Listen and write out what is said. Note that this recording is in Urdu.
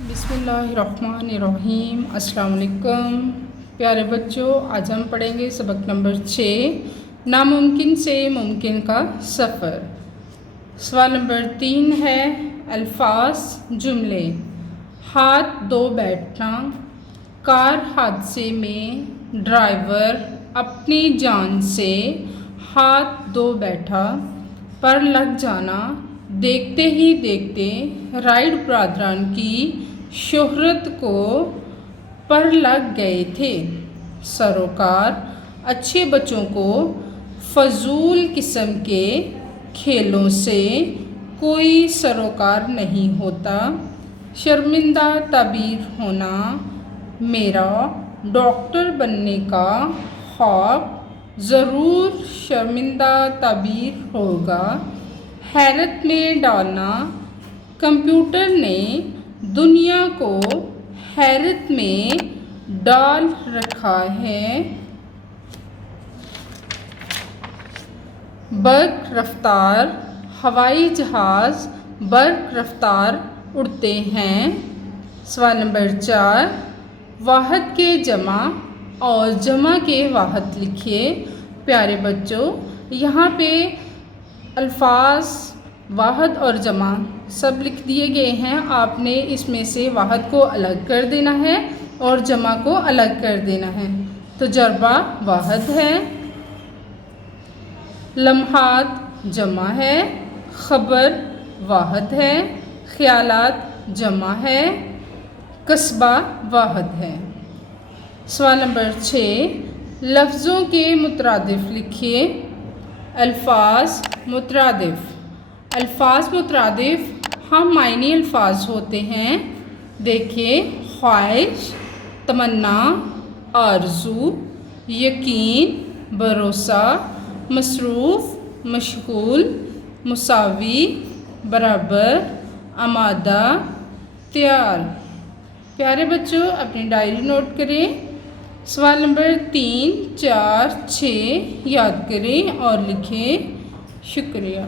بسم اللہ الرحمن الرحیم۔ السلام علیکم پیارے بچوں، آج ہم پڑھیں گے سبق نمبر 6 ناممکن سے ممکن کا سفر۔ سوال نمبر 3 ہے الفاظ جملے۔ ہاتھ دھو بیٹھنا، کار حادثے میں ڈرائیور اپنی جان سے ہاتھ دھو بیٹھا، پر لگ جانا، دیکھتے ہی دیکھتے رائٹ برادران کی شہرت کو پر لگ گئے تھے۔ سروکار اچھے بچوں کو فضول قسم کے کھیلوں سے کوئی سروکار نہیں ہوتا۔ شرمندہ تعبیر ہونا، میرا ڈاکٹر بننے کا خواب ضرور شرمندہ تعبیر ہوگا۔ حیرت میں ڈالنا، کمپیوٹر نے دنیا کو حیرت میں ڈال رکھا ہے۔ برق رفتار، ہوائی جہاز برق رفتار اڑتے ہیں۔ سوال نمبر 4 واحد کے جمع اور جمع کے واحد لکھیے۔ پیارے بچوں، یہاں پہ الفاظ واحد اور جمع سب لکھ دیے گئے ہیں۔ آپ نے اس میں سے واحد کو الگ کر دینا ہے اور جمع کو الگ کر دینا ہے۔ تجربہ واحد ہے، لمحات جمع ہے، خبر واحد ہے، خیالات جمع ہے، قصبہ واحد ہے۔ سوال نمبر 6 لفظوں کے مترادف لکھیے۔ الفاظ مترادف، الفاظ مترادف ہم معنی الفاظ ہوتے ہیں۔ دیکھیے، خواہش، تمنا، آرزو، یقین، بھروسہ، مصروف، مشغول، مساوی، برابر، آمادہ، تیار۔ پیارے بچوں، اپنی ڈائری نوٹ کریں۔ سوال نمبر 3، 4، 6 یاد کریں اور لکھیں۔ شکریہ۔